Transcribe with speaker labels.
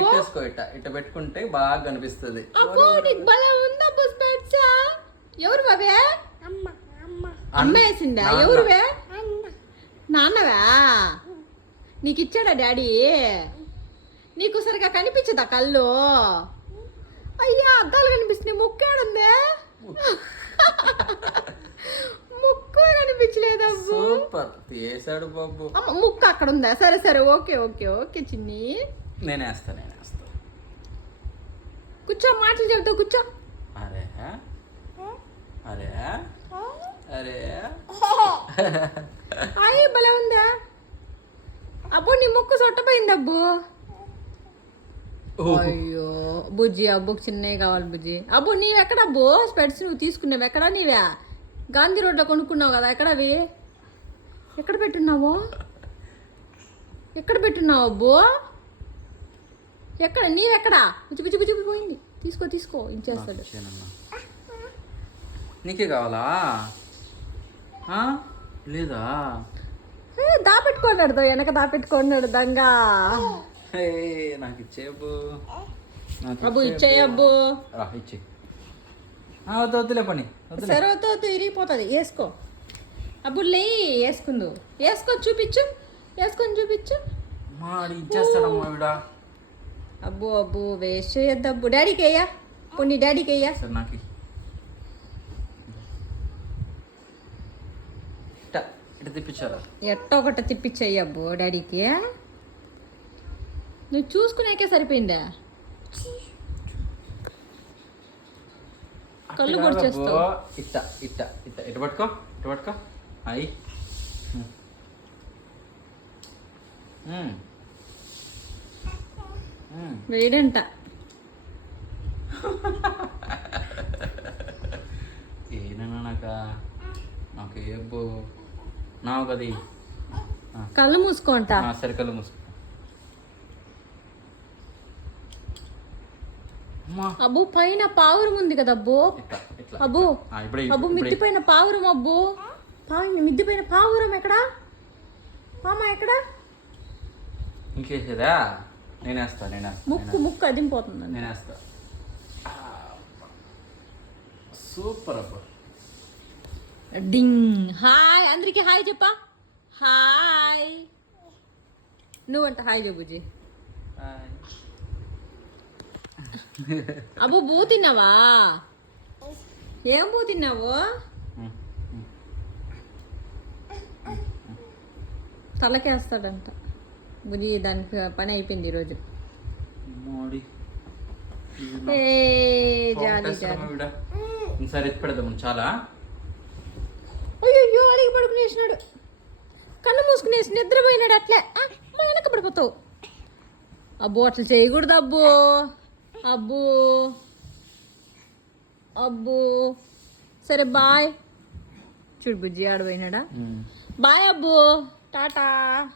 Speaker 1: ఇట్టేసుకో ఇట్ట. ఇట్ట పెట్టుకుంటే బాగా కనిపిస్తుంది.
Speaker 2: అబ్బో నీకు భలే ఉందా స్పెట్స్ ఎవరు బాబే?
Speaker 3: అమ్మ అమ్మ.
Speaker 2: అమ్మ వేసిందా. ఎవరువే నాన్నవా? నీకు ఇచ్చాడా డాడీ? నీకు సరిగా కనిపించదా కళ్ళు? అయ్యా అద్దాలు కనిపిస్తున్నాయి. ముక్కు ఏడుందే? ముక్కు కనిపించలేదు అబ్బు.
Speaker 1: సూపర్. తీసాడు బాబు.
Speaker 2: అమ్మ ముక్కు అక్కడ ఉందా? సరే సరే. ఓకే ఓకే ఓకే చిన్ని.
Speaker 1: నేను వేస్తా నేను వేస్తా
Speaker 2: కూర్చో మాటలు చెబుతావు కూర్చో.
Speaker 1: అరే అరే అరే
Speaker 2: అయ్యి భలే ఉందా. అబ్బో నీ ముక్కు సొట్టపోయింది అబ్బు. అయ్యో బుజ్జి అబ్బుకి చిన్నవి కావాలి బుజ్జి. అబ్బు నీవు ఎక్కడ అబ్బు? స్పెట్స్ నువ్వు తీసుకున్నావు ఎక్కడ నీవే? గాంధీ రోడ్లో కొనుక్కున్నావు కదా ఎక్కడ అవి ఎక్కడ పెట్టున్నావు? ఎక్కడ పెట్టున్నావు అబ్బు? ఎక్కడ? నీవెక్కడ బుజ్జి బుజ్జి బుజ్జి పోయింది. తీసుకో తీసుకో. ఇచ్చేస్తాడు.
Speaker 1: నీకే కావాలా? లేదా?
Speaker 2: ఏ, దాపెట్టుకున్నాడు వెనక దాపెట్టుకున్నాడు దంగా.
Speaker 1: నాకు ఇచ్చేపు నాకు
Speaker 2: అబ్బు
Speaker 1: ఇచ్చేపు.
Speaker 2: ఇచ్చేయి అబ్బు
Speaker 1: రా ఇచ్చే. వద్దులే పని.
Speaker 2: సరే వద్దు వద్దు ఇరిగిపోతుంది. వేసుకో. అబ్బు లే వేసుకుందు. వేసుకో చూపించు. వేసుకొని చూపించు.
Speaker 1: మాడి ఇచ్చేస్తాడమ్మా విడ.
Speaker 2: అబ్బు అబ్బు వేస్ట్ చేయొద్దు అబ్బు డాడీకి వేయా? కొన్ని డాడీకి
Speaker 1: తిప్పించారా
Speaker 2: ఎట్ట ఒకటి తిప్పించేయి అబ్బు డాడీకి నువ్వు చూసుకునేకే సరిపోయిందా? కళ్ళు
Speaker 1: అట్ట
Speaker 2: పొడి
Speaker 1: కాదు
Speaker 2: చేస్తావు.
Speaker 1: అబ్బో. ఇట్ట ఇట్ట ఇట్ట. ఇటు పట్టుకో ఇటు పట్టుకో. అయి
Speaker 2: వేడంట.
Speaker 1: నాక నాకు ఏబ్బో
Speaker 2: కళ్ళు మూసుకోంట.
Speaker 1: సరికల్లు మూసుకో. అమ్మా.
Speaker 2: అబ్బు పైన పావురం ఉంది కదా అబ్బు అబ్బు అబ్బు. మిద్ది పైన పావురం అబ్బు. పైన మిద్ది పైన పావురం ఎక్కడా? మామ ఎక్కడా?
Speaker 1: ఇంకేసేదా? నేను వేస్తా నేను వేస్తా,
Speaker 2: ముక్కు ముక్కు అదింపోతుంది
Speaker 1: నేను వేస్తా సూపర్ అబ్బా.
Speaker 2: డింగ్. హాయ్ అందరికి హాయ్ చెప్పా? హాయ్. నువ్వంట హాయ్ చెబుజీ. అబ్బు బూ తిన్నావా? ఏం బూ తిన్నావు. తలకేస్తాడంట. బుజి దానికి పని అయిపోయింది ఈరోజు
Speaker 1: ఎత్తి చాలా?
Speaker 2: అయ్యో అడిగి పడుకునేసినాడు. కన్ను మూసుకునేసి నిద్రపోయినాడు అట్లే. మా వెనక పడిపోతావు. అబ్బో అట్లా చేయకూడదు అబ్బో. అబ్బో. అబ్బో. సరే బాయ్. చూడు బుజ్జి ఆడపోయినాడా బాయ్ అబ్బో. టాటా.